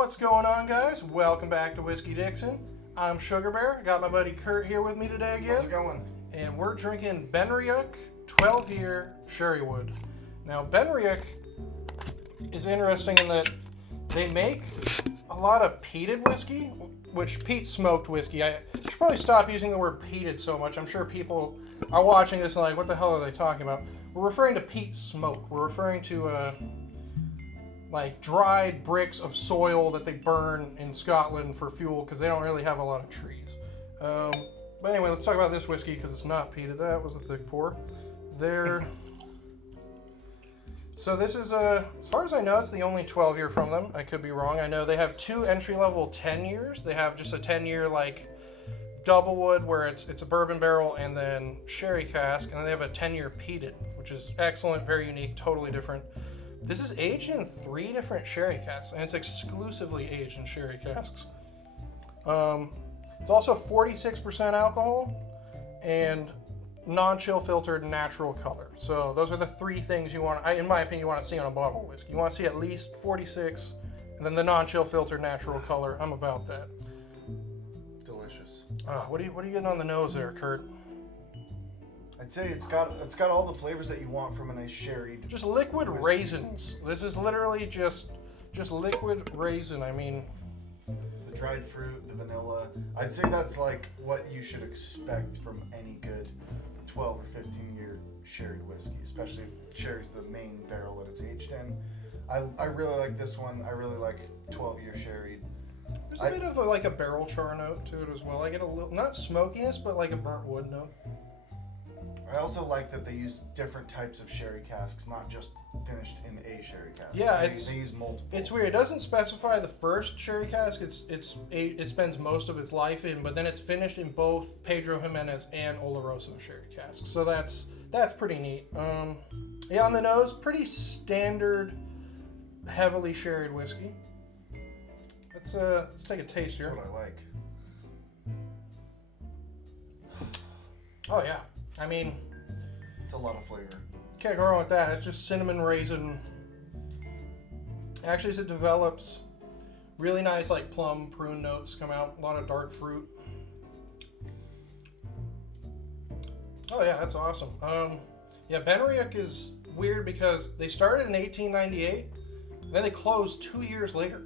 What's going on, guys? Welcome back to Whiskey Dixon. I'm Sugarbear. Got my buddy Curt here with me today again. How's it going? And we're drinking Benriach 12-year Sherrywood. Now, Benriach is interesting in that they make a lot of peated whiskey, which peat smoked whiskey. I should probably stop using the word peated so much. I'm sure people are watching this and like, what the hell are they talking about? We're referring to peat smoke. We're referring to like dried bricks of soil that they burn in Scotland for fuel because they don't really have a lot of trees. But anyway, let's talk about this whiskey because it's not peated. That was a thick pour. So this is, as far as I know, it's the only 12-year from them. I could be wrong. I know they have two entry-level 10 years. They have just a 10-year like double wood where it's a bourbon barrel and then sherry cask, and then they have a 10-year peated, which is excellent, very unique, totally different. This is aged in 3 different sherry casks, and it's exclusively aged in sherry casks. It's also 46% alcohol and non-chill filtered natural color. So those are the 3 things you want, in my opinion, you want to see on a bottle of whiskey. You want to see at least 46, and then the non-chill filtered natural color. I'm about that. Delicious. What are you getting on the nose there, Curt? I'd say it's got all the flavors that you want from a nice sherry. Just liquid raisins. This is literally just liquid raisin. I mean, the dried fruit, the vanilla. I'd say that's like what you should expect from any good 12 or 15 year sherried whiskey, especially if sherry's the main barrel that it's aged in. I really like this one. I really like 12-year sherried. There's a bit of like a barrel char note to it as well. I get a little, not smokiness, but like a burnt wood note. I also like that they use different types of sherry casks, not just finished in a sherry cask. Yeah, they use multiple. It's weird. It doesn't specify the first sherry cask. It spends most of its life in, but then it's finished in both Pedro Jimenez and Oloroso sherry casks. So that's pretty neat. Yeah, on the nose, pretty standard, heavily sherried whiskey. Let's take a taste here. That's what I like. Oh yeah. I mean, it's a lot of flavor. Can't go wrong with that. It's just cinnamon raisin. Actually, as it develops, really nice like plum, prune notes come out. A lot of dark fruit. Oh yeah, that's awesome. Yeah, Benriach is weird because they started in 1898, and then they closed 2 years later.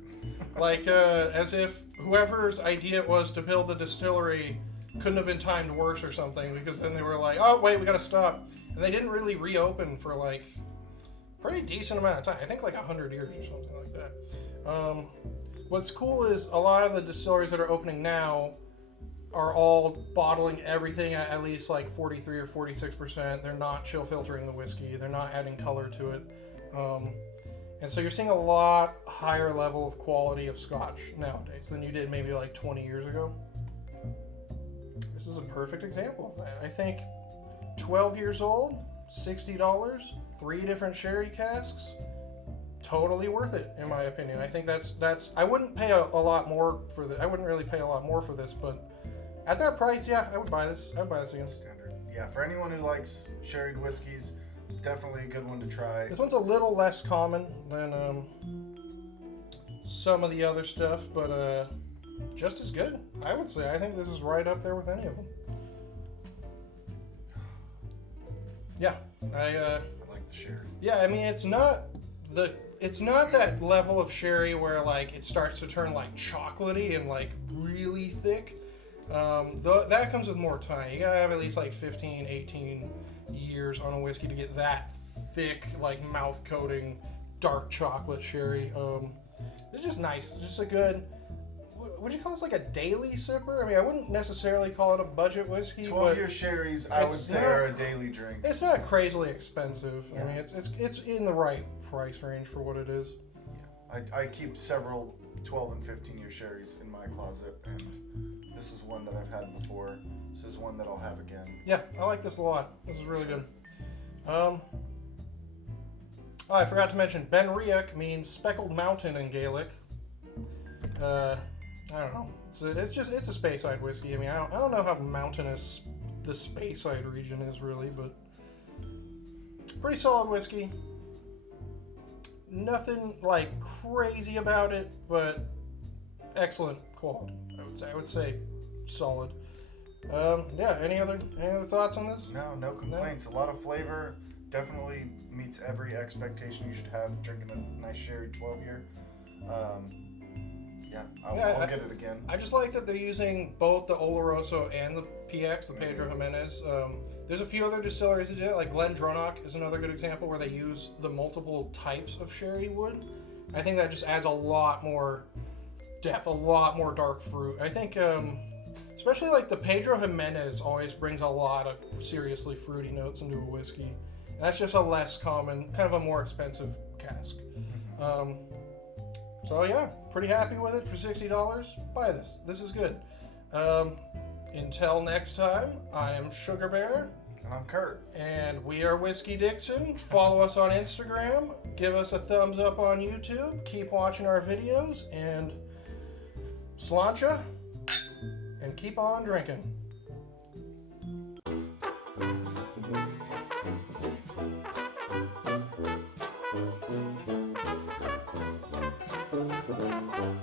Like as if whoever's idea it was to build the distillery couldn't have been timed worse or something, because then they were like, oh wait, we gotta stop. And they didn't really reopen for like pretty decent amount of time. I think like 100 years or something like that. What's cool is a lot of the distilleries that are opening now are all bottling everything at least like 43 or 46%. They're not chill filtering the whiskey. They're not adding color to it. And so you're seeing a lot higher level of quality of Scotch nowadays than you did maybe like 20 years ago. This is a perfect example of that. I think 12 years old, $60, 3 different sherry casks, totally worth it in my opinion. I think that's I wouldn't pay a lot more for I wouldn't really pay a lot more for this, but at that price, yeah, I would buy this. I would buy this again. Standard. Yeah, for anyone who likes sherried whiskeys, it's definitely a good one to try. This one's a little less common than some of the other stuff, but just as good, I would say. I think this is right up there with any of them. Yeah, I like the sherry. Yeah, I mean it's not that level of sherry where like it starts to turn like chocolatey and like really thick. That comes with more time. You gotta have at least like 15, 18 years on a whiskey to get that thick, like mouth coating, dark chocolate sherry. It's just nice. It's just a good. Would you call this like a daily sipper? I mean, I wouldn't necessarily call it a budget whiskey. 12-year sherries, I would say, are a daily drink. It's not crazily expensive. Yeah. I mean, it's in the right price range for what it is. Yeah. I keep several 12 and 15-year sherries in my closet, and this is one that I've had before. This is one that I'll have again. Yeah, I like this a lot. This is really good. Oh, I forgot to mention, Benriach means speckled mountain in Gaelic. I don't know. It's a Speyside whiskey. I mean, I don't know how mountainous the Speyside region is really, but pretty solid whiskey. Nothing like crazy about it, but excellent quality. I would say solid. Yeah. Any other thoughts on this? No complaints. A lot of flavor. Definitely meets every expectation you should have drinking a nice sherry 12-year. I'll get it again. I just like that they're using both the Oloroso and the PX, the Pedro Jimenez. There's a few other distilleries that do it, like Glendronach is another good example where they use the multiple types of sherry wood. I think that just adds a lot more depth, a lot more dark fruit. I think, especially like the Pedro Jimenez always brings a lot of seriously fruity notes into a whiskey. And that's just a less common, kind of a more expensive cask. So yeah, pretty happy with it for $60. Buy this. This is good. Until next time, I am Sugarbear. And I'm Curt. And we are Whiskey Dixon. Follow us on Instagram. Give us a thumbs up on YouTube. Keep watching our videos. And sláinte. And keep on drinking. Thank you.